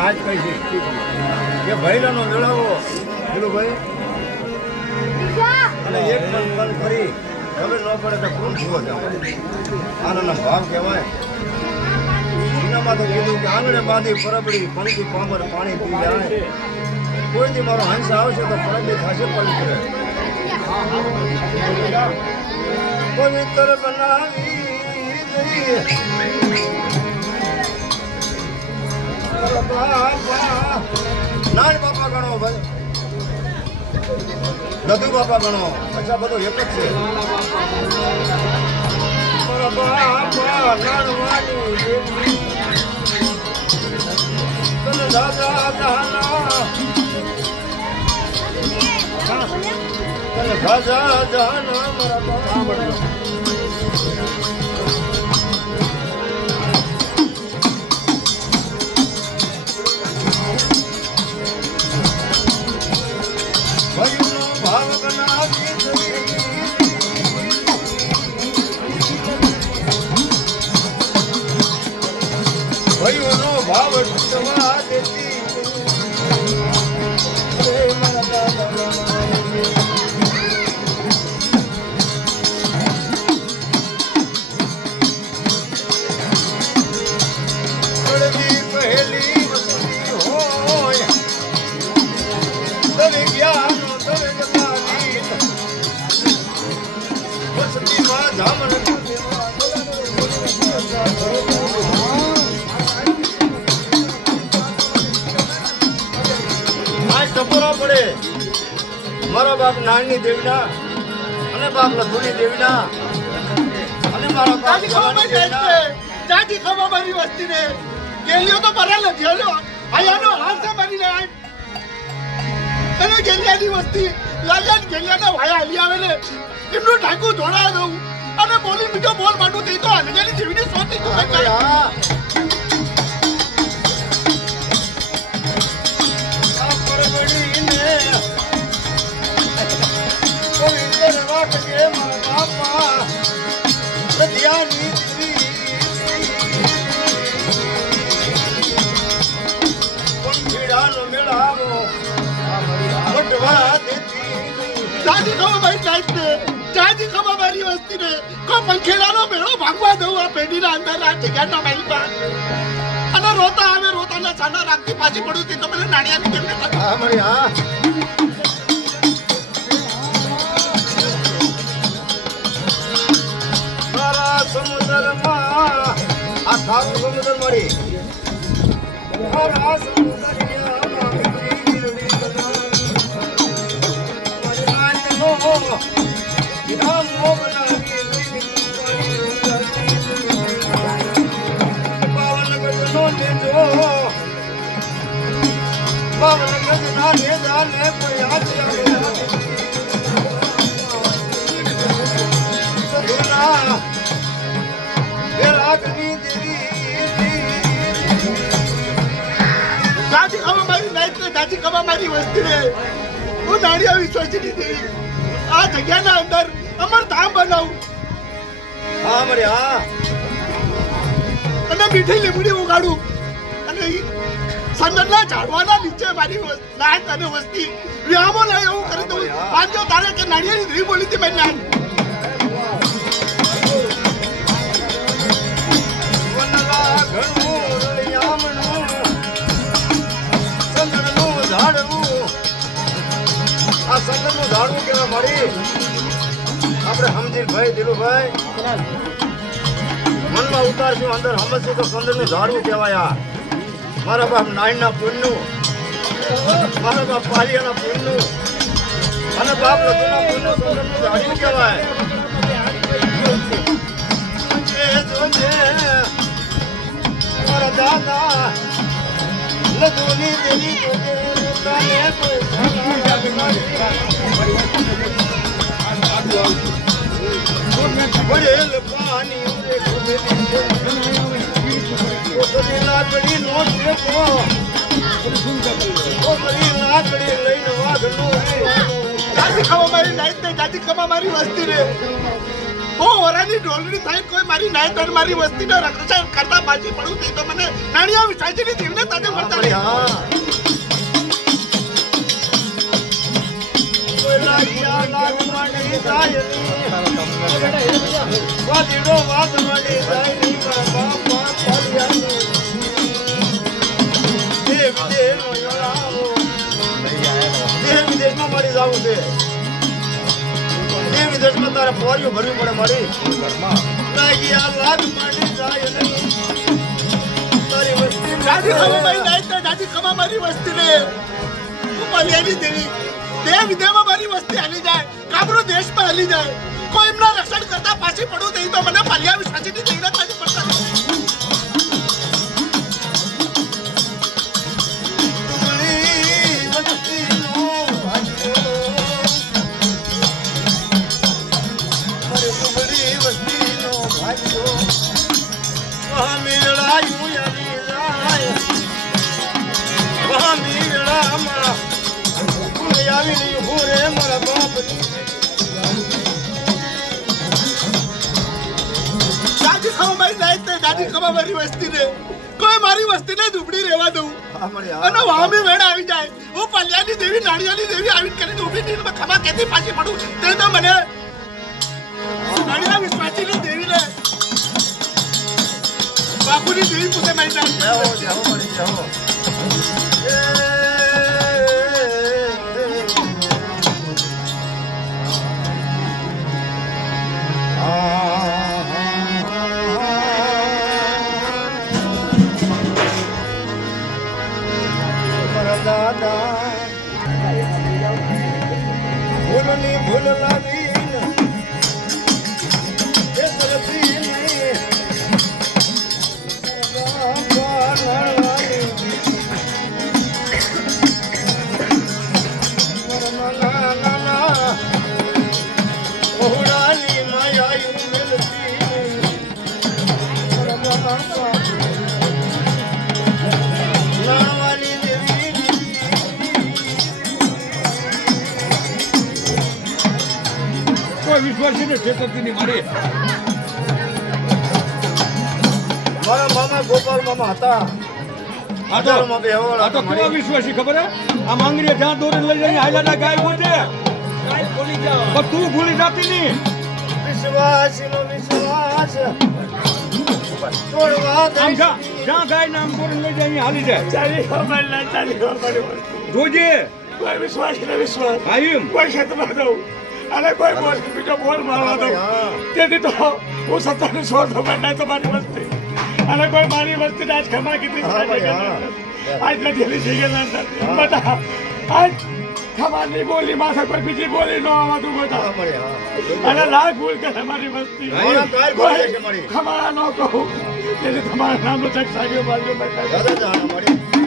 નાચ કહી છે કે ભૈલાનો મેળાવો પેલું ભાઈ અને એક પલ કરી ખબર ન પડે તો કોણ જુઓ જાવ આનો ભાવ કહેવાય. એનામાં તો કીધું કે આંગણે બાંધી પરબડી પણથી પામર પાણી પી જાય. કોઈથી મારો હંસ આવશે તો પરબડી થશે પવિત્ર. પવિત્ર બનાવી નાન બાપા ગણો ભાઈ, નદુ બાપા ગણો, અચ્છા બધું એક જ છે. રાજા જાના મારા ભાઈઓનો ભાવ તૂટવા દેતી પહેલી વસ્તી હોય તને જ્ઞાનો તને જમાની વસ્તીમાં ધામણ ટપોરા પડે મારા બાપ નાની દેવીના અને બાપ લધુની દેવીના અને મારા બાપ ચાટી ખબર મારી વસ્તી ને ગેલિયો તો ભરેલ નથી. હલો આયાનો હાથ મારી લે અને ગેલિયાની વસ્તી લાગ્યા ગેલિયાના ભાયા હલી આવે ને એમનું ઢાંકું ધોળા દઉં અને બોલી બીજો બોલ માંડું થઈ તો હલગેલી જેવીની સોતી તો ભાગવા દઉં આ પેઢીના અંદર આ જગ્યાના મારી પાસે અને રોતા આવે રોતાના છાના રાખતી પાછી પડું તો મને નાણિયાની કેમ હા મારી હા મારા સમુદ્રમાં આ ખાસ સમુદ્ર મારી મારા મારી વસ્તી ને હું નાણિયા વિશ્વાસની દેવી આ જગ્યાના અંદર અમર ધામ બનાવું. હા મારી હા અને મીઠી લીમડી ઉગાડું અને સંદનના ઝાડવાના નીચે મારી નાત અને વસ્તી વિહામો લાય એવું કરી દઉં. પાંજો તારે કે નાણિયાની દેવી બોલી હતી મારી નાત આ સંદનનું ઝાડવું કેવા મારી આપણે સમજી ભાઈ દિલુભાઈ મનમાં ઉતારશું અંદર સમજશું તો સંદનનું ઝાડવું કહેવાય. મારા બાપ નાઈના પુણ્યનું મારા બાપ પાલિયાના પુણ્યનું અને બાપ લધુના પુણ્યનું સંદનનું ઝાડવું કહેવાય. મારા દાદા લધુની દેવી પડેલ પાણી લાકડી નો ટેકો લાકડી લઈને વાઘ નો દાદી ખવા મારી નાઈટ ને દાદી ખવા મારી વસ્તી રે હું ઓરાની ઢોલડી થાય કોઈ મારી નાય તર મારી વસ્તીને રક્ષણ કરતા પાછી પડું તે તો મને નાણિયા વિસાજીની દેવને તાજે મળતા મારી હા કોઈ લાગ્યા લાગ માંડી જાયની વાદીડો વાત માંડી જાયની બાપા પાલિયાની દેવ દેવ યોલાવો દેવ વિદેશમાં મારી જાવું છે દેવ વિદેશમાં તારે પોરિયો ભરવી પડે મારી લાગ્યા લાગ માંડી જાયની તારી વસ્તી દાદી ખમા મારી નાય તર દાદી ખમા મારી વસ્તીને હું પલિયાની દેવી દેવ વિદેવમાં મારી વસ્તી હાલી જાય કાબરો દેશમાં હાલી જાય કોઈ એમના રક્ષણ કરતા પાછી પડું તે તો મને પલિયા વિસાજીની દેવને તાજે પડતા દાદી ખમા મારી નાય તર દાદી ખમા મારી વસ્તીને કોઈ મારી વસ્તીને દુબળી રહેવા દઉં અને વામી વેણ આવી જાય હું પલિયાની દેવી નાળિયાની દેવી આવીને કરીને ઊભી થઈને ખમા કેથી પાછી પડું તે તો મને નાળિયા વિશ્વાસીની દેવીને બાપુની દેવી પૂછે મારી નાય ભૂલની ભૂલ લાવીને એ તરફી નહીં ઓહરાની માયાયું મિલતી નાવાની દેવી કોઈ વિશ્વાસી ને છેતરતી નહીં મારી મારા મામા ગોપાલ મામા હતા આ તો કેવા વિશ્વાસી ખબર હે આ માંગણીએ જ્યાં દોરીને લઈ જઈને હાયલાના ગાય ગોતે પણ તું ભૂલી જાતી નહીં વિશ્વાસનો વિશ્વાસ તોડવા આમ જ્યાં ગાય ને આમ દોરીને લઈ જાય હાલી જાય ચાલી ખબર ના ચાલી ખબર જોજે કોઈ વિશ્વાસ ને વિશ્વાસ ભાઈ કોઈ ક્ષેત્રમાં દઉં અને કોઈ બોલ બીજો બોલ મારવા દઉં તેથી તો હું સત્તાને છોડ દઉં ના તમારી વસ્તી અને કોઈ મારી વસ્તીને આજ ખમા કીધી આજ નથી લીધી ગયા બધા આજ ખમાની બોલી માથે કોઈ બીજી બોલી ન આવતું બધા અને લાખ ભૂલ કરે મારી વસ્તી ખમા ન કહું તેથી તમારા નામનો ચક સાગ્યો માર્યો બેઠા